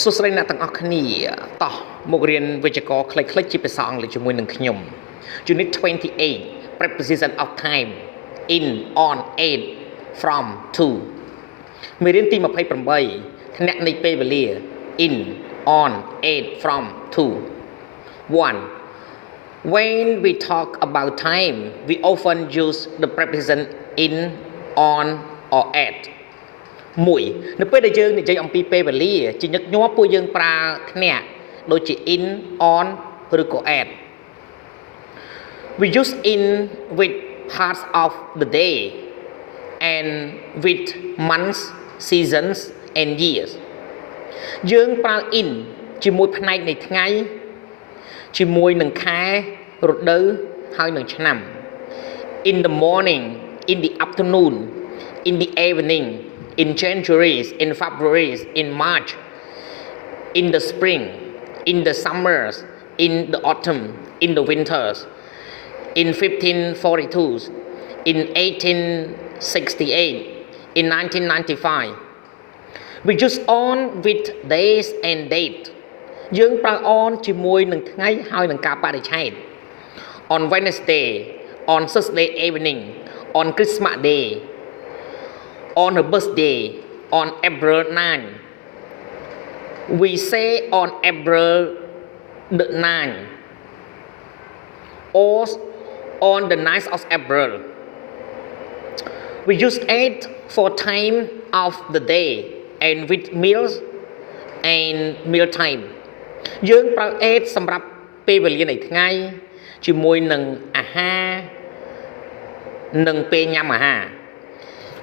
សួស្តីអ្នកទាំងអស់គ្នាតោះមករៀនវិជ្ជាករខ្លីៗជាភាសាអង់គ្លេសជាមួយនឹងខ្ញុំ Unit 28 Preposition of time in on at from to មេរៀនទី28ថ្នាក់នៃពេលវេលា in on at from to 1 When we talk about time we often use the preposition in on or at មួយនៅពេលដែលយើងនិយាយអំពីពេលវេលាជាញឹកញាប់ពួកយើងប្រើធ្នាក់ដូចជា in on ឬក៏ at we use in with parts of the day and with months seasons and years យើងប្រើ in ជាមួយផ្នែកនៃថ្ងៃជាមួយនឹងខែរដូវហើយនឹងឆ្នាំ in the morning in the afternoon in the evening in January, in February, in March, in the spring, in the summers, in the autumn, in the winters, in 1542, in 1868, in 1995. We use on with days and date. យើងប្រើ on ជាមួយនឹងថ្ងៃហើយនឹងកាលបរិច្ឆេទ on Wednesday, on Thursday evening, on Christmas Day, on her birthday, on April 9. We say on April the 9. Or on the 9th of April. We use 8 for time of the day and with meals and meal time. យើងប្រើ 8 សម្រាប់ពេលវេលានៃថ្ងៃជាមួយនឹងអាហារនិងពេលញ៉ាំអាហារ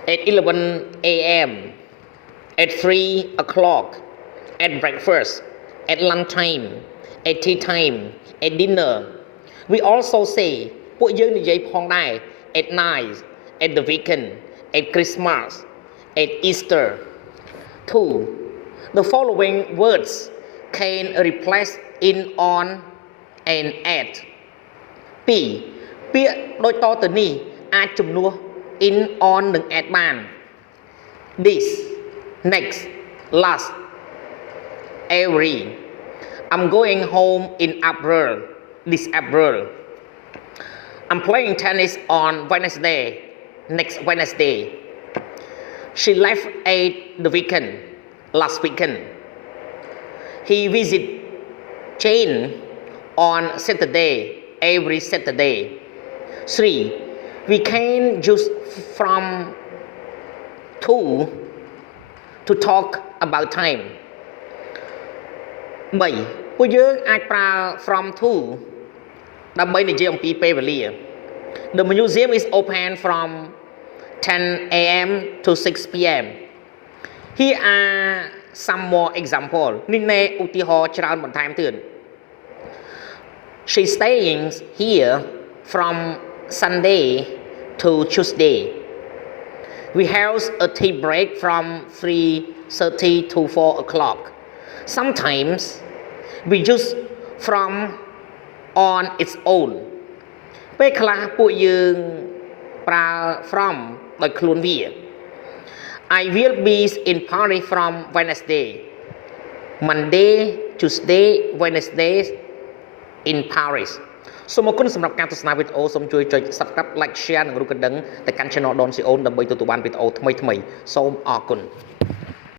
at 11 a.m. at 3 o'clock at breakfast at lunchtime at tea time at dinner we also say ពួកយើងនិយាយផងដែរ at night at the weekend at Christmas at Easter 2 the following words can replace in on and at 2ពាក្យដូចតទៅនេះអាចជំនួសin on និង at បាន this next last every I'm going home in April this April I'm playing tennis on Wednesday next Wednesday she left at the weekend last weekend he visit Jane on Saturday every Saturday 3 we can use from to talk about time 3 ពួកយើងអាចប្រើ from to ដើម្បីនិយាយអំពីពេលវេលា The museum is open from 10 a.m. to 6 p.m. Here are some more example នេះនៃឧទាហរណ៍ច្រើនបន្ថែមទៀត She staying here from Sunday to Tuesday. We have a tea break from 3:30 to 4 o'clock. Sometimes we use from on its own. ពេលខ្លះពួកយើងប្រើ from ដោយខ្លួនវា I will be in Paris from Wednesday. Monday, Tuesday, Wednesday in Paris. សូមអរគុណសម្រាប់ការទស្សនាវីដេអូសូមជួយចុច Subscribe Like Share និងរូបកណ្ដឹងទៅកាន់ Channel Don Sreyoun ដើម្បីទទួលបានវីដេអូថ្មីៗសូមអរគុណ